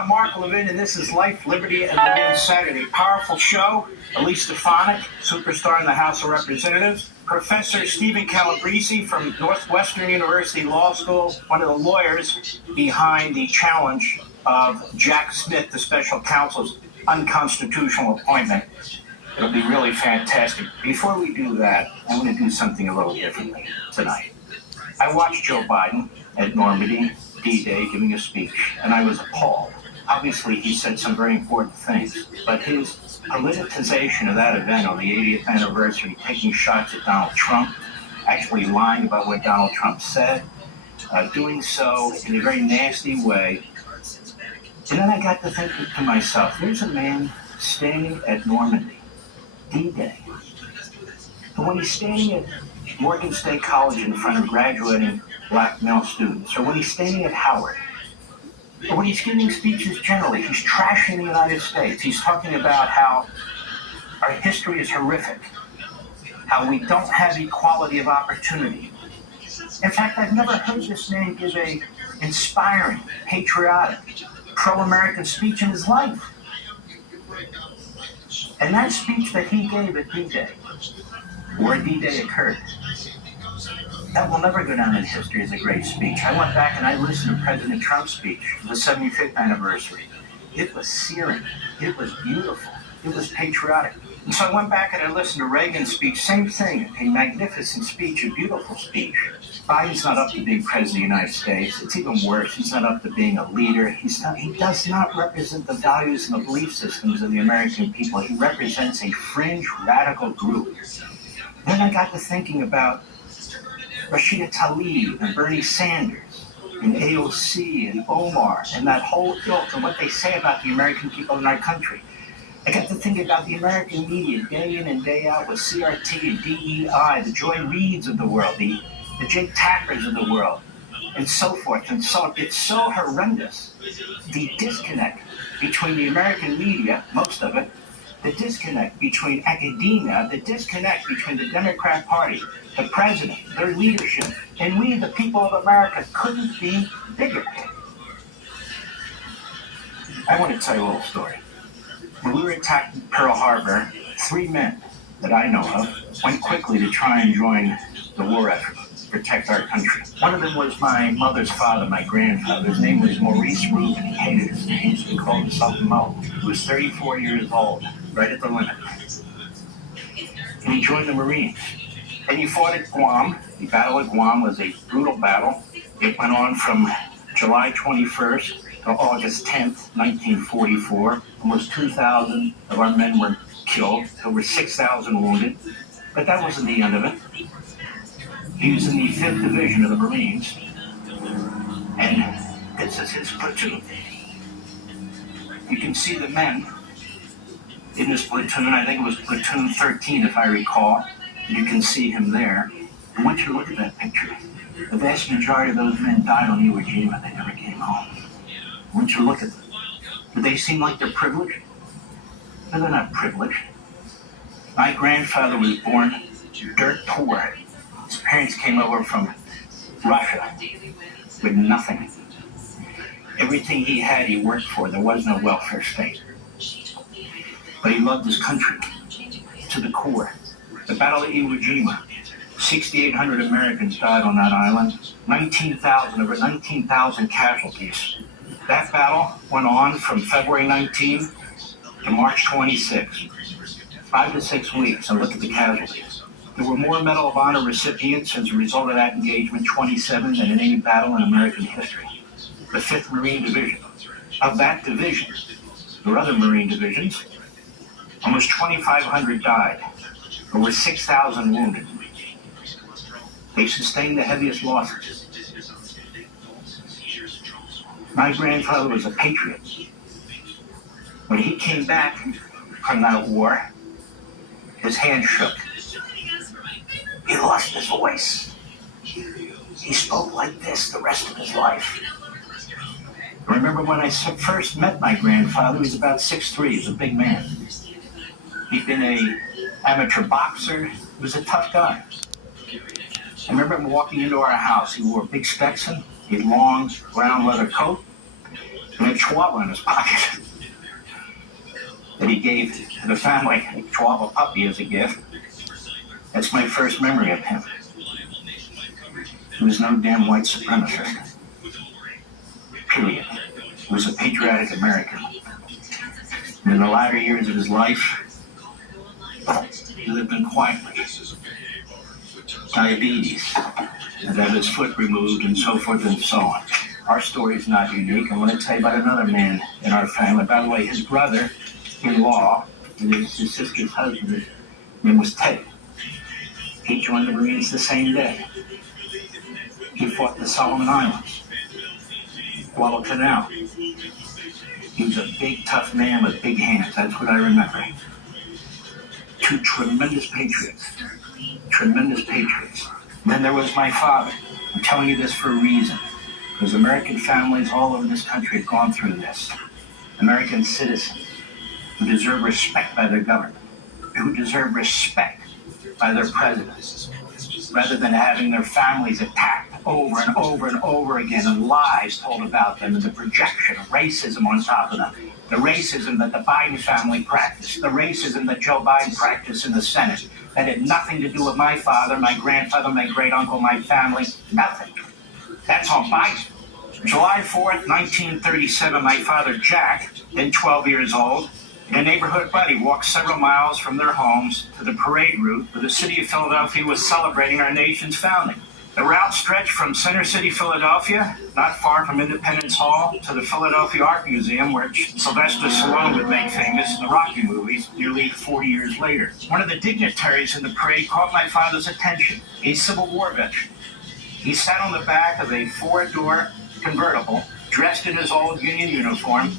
I'm Mark Levin, and this is Life, Liberty, and Levin Saturday. Powerful show. Elise Stefanik, superstar in the House of Representatives. Professor Stephen Calabrese from Northwestern University Law School, one of the lawyers behind the challenge of Jack Smith, the special counsel's unconstitutional appointment. It'll be really fantastic. Before we do that, I'm going to do something a little differently tonight. I watched Joe Biden at Normandy, D-Day, giving a speech, and I was appalled. Obviously, he said some very important things, but his politicization of that event on the 80th anniversary, taking shots at Donald Trump, actually lying about what Donald Trump said, doing so in a very nasty way. And then I got to thinking to myself, there's a man standing at Normandy, D-Day, and when he's standing at Morgan State College in front of graduating black male students, or when he's standing at Howard, or when he's giving speeches generally, he's trashing the United States. He's talking about how our history is horrific, how we don't have equality of opportunity. In fact, I've never heard this man give a inspiring, patriotic, pro-American speech in his life. And that speech that he gave at D-Day, where D-Day occurred, that will never go down in history as a great speech. I went back and I listened to President Trump's speech, the 75th anniversary. It was searing. It was beautiful. It was patriotic. And so I went back and I listened to Reagan's speech. Same thing, a magnificent speech, a beautiful speech. Biden's not up to being president of the United States. It's even worse. He's not up to being a leader. He does not represent the values and the belief systems of the American people. He represents a fringe radical group. Then I got to thinking about Rashida Tlaib and Bernie Sanders and AOC and Omar and that whole ilk and what they say about the American people in our country. I got to think about the American media day in and day out with CRT and DEI, the Joy Reids of the world, the Jake Tappers of the world, and so forth and so on. It's so horrendous, the disconnect between the American media, most of it, the disconnect between academia, the disconnect between the Democrat Party, the president, their leadership, and we, the people of America, couldn't be bigger. I want to tell you a little story. When we were attacked in Pearl Harbor, 3 men that I know of went quickly to try and join the war effort to protect our country. One of them was my mother's father, my grandfather. His name was Maurice Rubin. He hated his name. He called himself Mo. He was 34 years old, right at the limit. And he joined the Marines. And he fought at Guam. The Battle at Guam was a brutal battle. It went on from July 21st to August 10th, 1944. Almost 2,000 of our men were killed. Over 6,000 wounded. But that wasn't the end of it. He was in the 5th Division of the Marines. And this is his platoon. You can see the men in this platoon. I think it was platoon 13, if I recall. You can see him there. I want you to look at that picture. The vast majority of those men died on Iwo Jima. They never came home. I want you to look at them. Do they seem like they're privileged? No, they're not privileged. My grandfather was born dirt poor. His parents came over from Russia with nothing. Everything he had, he worked for. There was no welfare state. But he loved his country to the core. The Battle of Iwo Jima, 6,800 Americans died on that island, over 19,000 casualties. That battle went on from February 19 to March 26, 5 to 6 weeks, and look at the casualties. There were more Medal of Honor recipients as a result of that engagement, 27, than in any battle in American history. The 5th Marine Division. Of that division, there were other Marine divisions. Almost 2,500 died. Over 6,000 wounded. They sustained the heaviest losses. My grandfather was a patriot. When he came back from that war, his hand shook. He lost his voice. He spoke like this the rest of his life. I remember when I first met my grandfather, he was about 6'3", he was a big man. He'd been an amateur boxer. He was a tough guy. I remember him walking into our house. He wore a big Stetson, a long brown leather coat, and a chihuahua in his pocket that he gave to the family, a chihuahua puppy as a gift. That's my first memory of him. He was no damn white supremacist. Period. He was a patriotic American. And in the latter years of his life, he lived in quietly. Diabetes, and had his foot removed, and so forth and so on. Our story is not unique. I want to tell you about another man in our family. By the way, his brother-in-law and his sister's husband, his name was Ted. He joined the Marines the same day. He fought the Solomon Islands, Guadalcanal. He was a big, tough man with big hands. That's what I remember. Two tremendous patriots. Tremendous patriots. And then there was my father. I'm telling you this for a reason. Because American families all over this country have gone through this. American citizens who deserve respect by their government, who deserve respect by their presidents, rather than having their families attacked over and over and over again, and lies told about them, and the projection of racism on top of them. The racism that the Biden family practiced, the racism that Joe Biden practiced in the Senate, that had nothing to do with my father, my grandfather, my great-uncle, my family, nothing. That's on Biden. July 4th, 1937, my father, Jack, then 12 years old, and a neighborhood buddy walked several miles from their homes to the parade route where the city of Philadelphia was celebrating our nation's founding. The route stretched from Center City, Philadelphia, not far from Independence Hall, to the Philadelphia Art Museum, which Sylvester Stallone would make famous in the Rocky movies nearly 40 years later. One of the dignitaries in the parade caught my father's attention, a Civil War veteran. He sat on the back of a four-door convertible, dressed in his old Union uniform,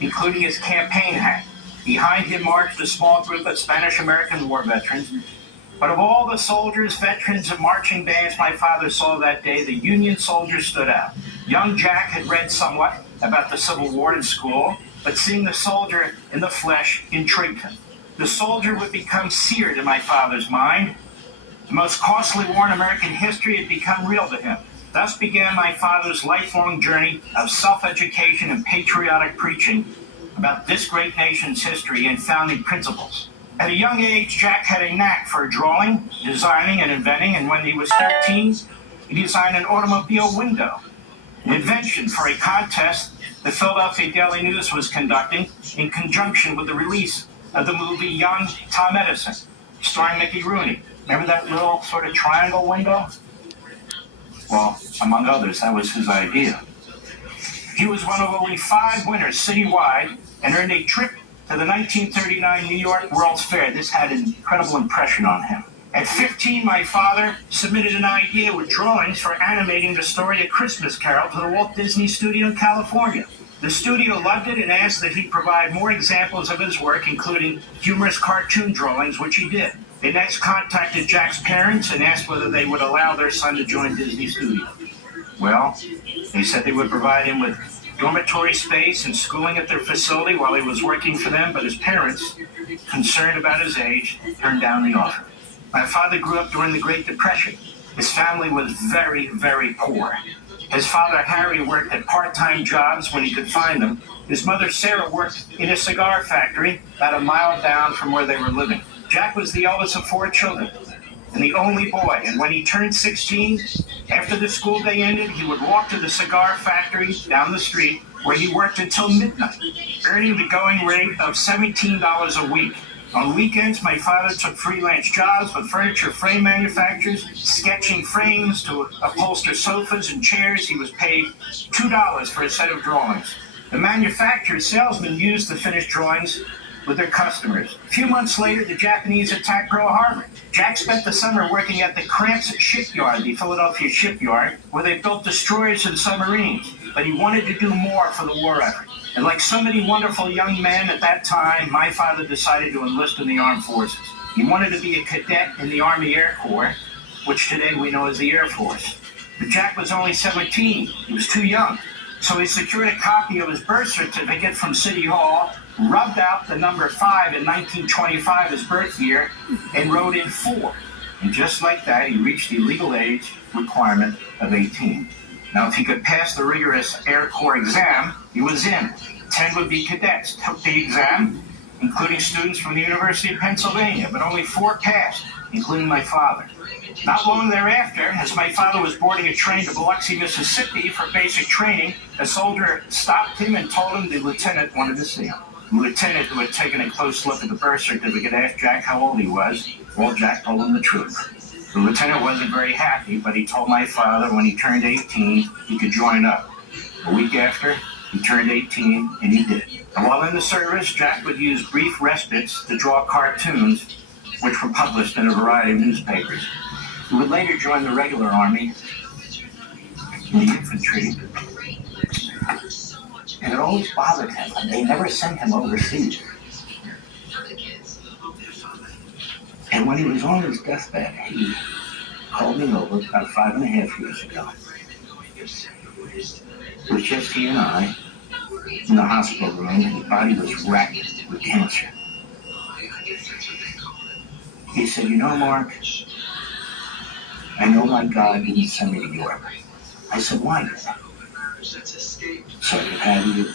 including his campaign hat. Behind him marched a small group of Spanish-American war veterans. But of all the soldiers, veterans, and marching bands my father saw that day, the Union soldier stood out. Young Jack had read somewhat about the Civil War in school, but seeing the soldier in the flesh intrigued him. The soldier would become seared in my father's mind. The most costly war in American history had become real to him. Thus began my father's lifelong journey of self-education and patriotic preaching about this great nation's history and founding principles. At a young age, Jack had a knack for drawing, designing, and inventing, and when he was 13, he designed an automobile window, an invention for a contest the Philadelphia Daily News was conducting in conjunction with the release of the movie Young Tom Edison, starring Mickey Rooney. Remember that little sort of triangle window? Well, among others, that was his idea. He was one of only 5 winners citywide and earned a trip to the 1939 New York World's Fair. This had an incredible impression on him. At 15, my father submitted an idea with drawings for animating the story A Christmas Carol to the Walt Disney Studio in California. The studio loved it and asked that he provide more examples of his work, including humorous cartoon drawings, which he did. They next contacted Jack's parents and asked whether they would allow their son to join Disney Studio. Well, they said they would provide him with dormitory space and schooling at their facility while he was working for them, but his parents, concerned about his age, turned down the offer. My father grew up during the Great Depression. His family was very, very poor. His father, Harry, worked at part-time jobs when he could find them. His mother, Sarah, worked in a cigar factory about a mile down from where they were living. Jack was the eldest of 4 children and the only boy, and when he turned 16, after the school day ended, he would walk to the cigar factory down the street where he worked until midnight, earning the going rate of $17 a week. On weekends, my father took freelance jobs with furniture frame manufacturers, sketching frames to upholster sofas and chairs. He was paid $2 for a set of drawings. The manufacturer salesman used the finished drawings with their customers. A few months later, the Japanese attacked Pearl Harbor. Jack spent the summer working at the Cramps shipyard, the Philadelphia shipyard, where they built destroyers and submarines. But he wanted to do more for the war effort. And like so many wonderful young men at that time, my father decided to enlist in the armed forces. He wanted to be a cadet in the Army Air Corps, which today we know as the Air Force. But Jack was only 17. He was too young. So he secured a copy of his birth certificate from City Hall, rubbed out the number 5 in 1925, his birth year, and wrote in 4. And just like that, he reached the legal age requirement of 18. Now, if he could pass the rigorous Air Corps exam, he was in. 10 would be cadets, took the exam, including students from the University of Pennsylvania, but only 4 passed, including my father. Not long thereafter, as my father was boarding a train to Biloxi, Mississippi for basic training, a soldier stopped him and told him the lieutenant wanted to see him. The lieutenant, who had taken a close look at the birth certificate, asked Jack how old he was. Well, Jack told him the truth. The lieutenant wasn't very happy, but he told my father when he turned 18, he could join up. A week after, he turned 18, and he did. And while in the service, Jack would use brief respites to draw cartoons, which were published in a variety of newspapers. He would later join the regular army in the infantry, and it always bothered him. They never sent him overseas. And when he was on his deathbed, he called me over about 5.5 years ago. It was just he and I in the hospital room. His body was wrecked with cancer. He said, "You know, Mark, I know my God didn't send me to Europe." I said, "Why?" "So I could have you.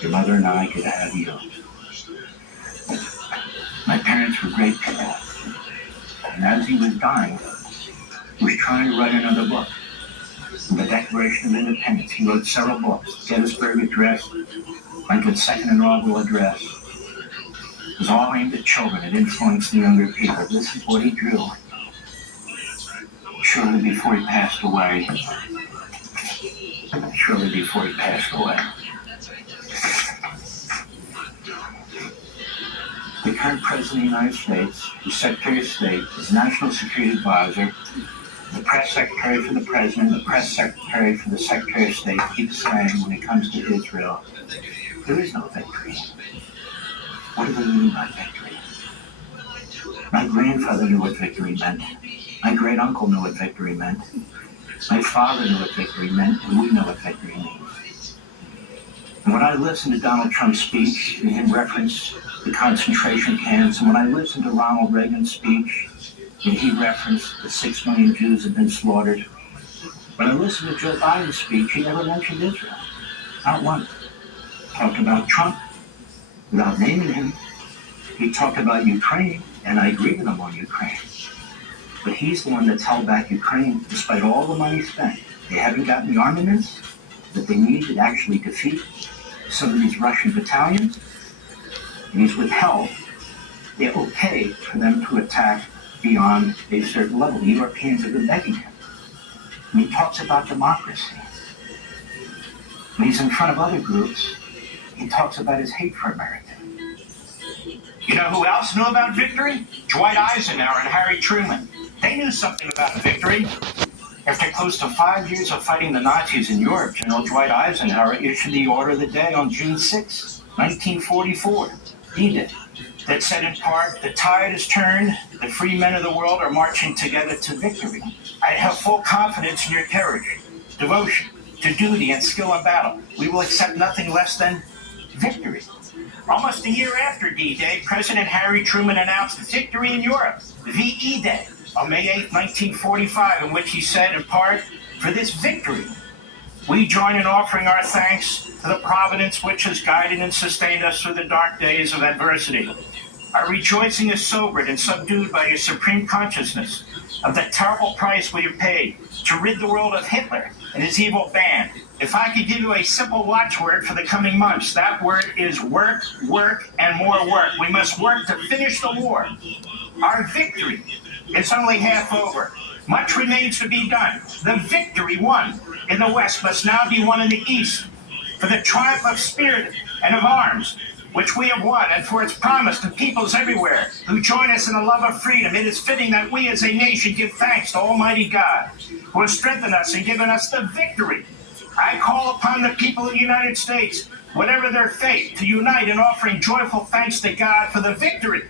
Your mother and I could have you." My parents were great people. And as he was dying, he was trying to write another book. The Declaration of Independence. He wrote several books. Gettysburg Address, Lincoln's Second Inaugural Address. It was all aimed at children. It influenced the younger people. This is what he drew. Shortly before he passed away. The current President of the United States, the Secretary of State, his National Security Advisor, the Press Secretary for the President, the Press Secretary for the Secretary of State keep saying when it comes to Israel, there is no victory. What do they mean by victory? My grandfather knew what victory meant. My great-uncle knew what victory meant. My father knew what victory meant, and we know what victory means. And when I listened to Donald Trump's speech and him reference the concentration camps, and when I listened to Ronald Reagan's speech and he referenced the 6 million Jews had been slaughtered, when I listened to Joe Biden's speech, he never mentioned Israel. Not once. Talked about Trump without naming him. He talked about Ukraine, and I agree with him on Ukraine. But he's the one that's held back Ukraine despite all the money spent. They haven't gotten the armaments that they need to actually defeat some of these Russian battalions. And he's withheld. They're okay for them to attack beyond a certain level. The Europeans have been begging him. And he talks about democracy. When he's in front of other groups, he talks about his hate for America. You know who else knew about victory? Dwight Eisenhower and Harry Truman. They knew something about victory. After close to 5 years of fighting the Nazis in Europe, General Dwight Eisenhower issued the Order of the Day on June 6, 1944. He did. That said in part, the tide has turned, the free men of the world are marching together to victory. I have full confidence in your courage, devotion to duty, and skill in battle. We will accept nothing less than victory. Almost a year after D-Day, President Harry Truman announced victory in Europe, VE Day, on May 8, 1945, in which he said, in part, "For this victory, we join in offering our thanks to the providence which has guided and sustained us through the dark days of adversity. Our rejoicing is sobered and subdued by a supreme consciousness of the terrible price we have paid to rid the world of Hitler and his evil band. If I could give you a simple watchword for the coming months, that word is work, work, and more work. We must work to finish the war. Our victory is only half over. Much remains to be done. The victory won in the West must now be won in the East. For the triumph of spirit and of arms, which we have won, and for its promise to peoples everywhere who join us in the love of freedom, it is fitting that we as a nation give thanks to Almighty God, who has strengthened us and given us the victory. I call upon the people of the United States, whatever their fate, to unite in offering joyful thanks to God for the victory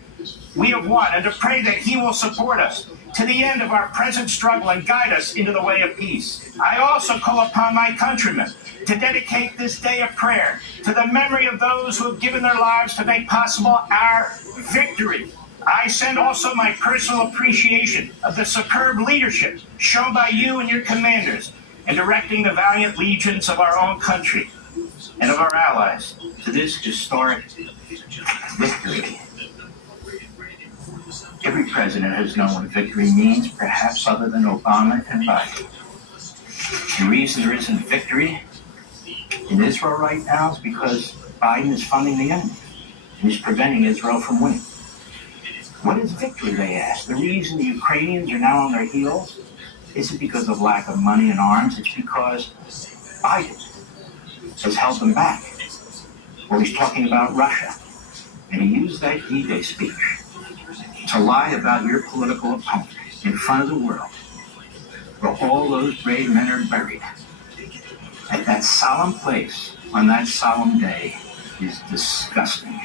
we have won, and to pray that He will support us to the end of our present struggle and guide us into the way of peace. I also call upon my countrymen to dedicate this day of prayer to the memory of those who have given their lives to make possible our victory. I send also my personal appreciation of the superb leadership shown by you and your commanders and directing the valiant legions of our own country and of our allies to this historic victory. Every president has known what victory means, perhaps other than Obama and Biden. The reason there isn't victory in Israel right now is because Biden is funding the enemy and he's preventing Israel from winning. What is victory, they ask? The reason the Ukrainians are now on their heels isn't because of lack of money and arms, it's because Biden has held them back. Well, he's talking about Russia, and he used that D-Day speech to lie about your political opponent in front of the world, where all those brave men are buried. At that solemn place, on that solemn day, is disgusting.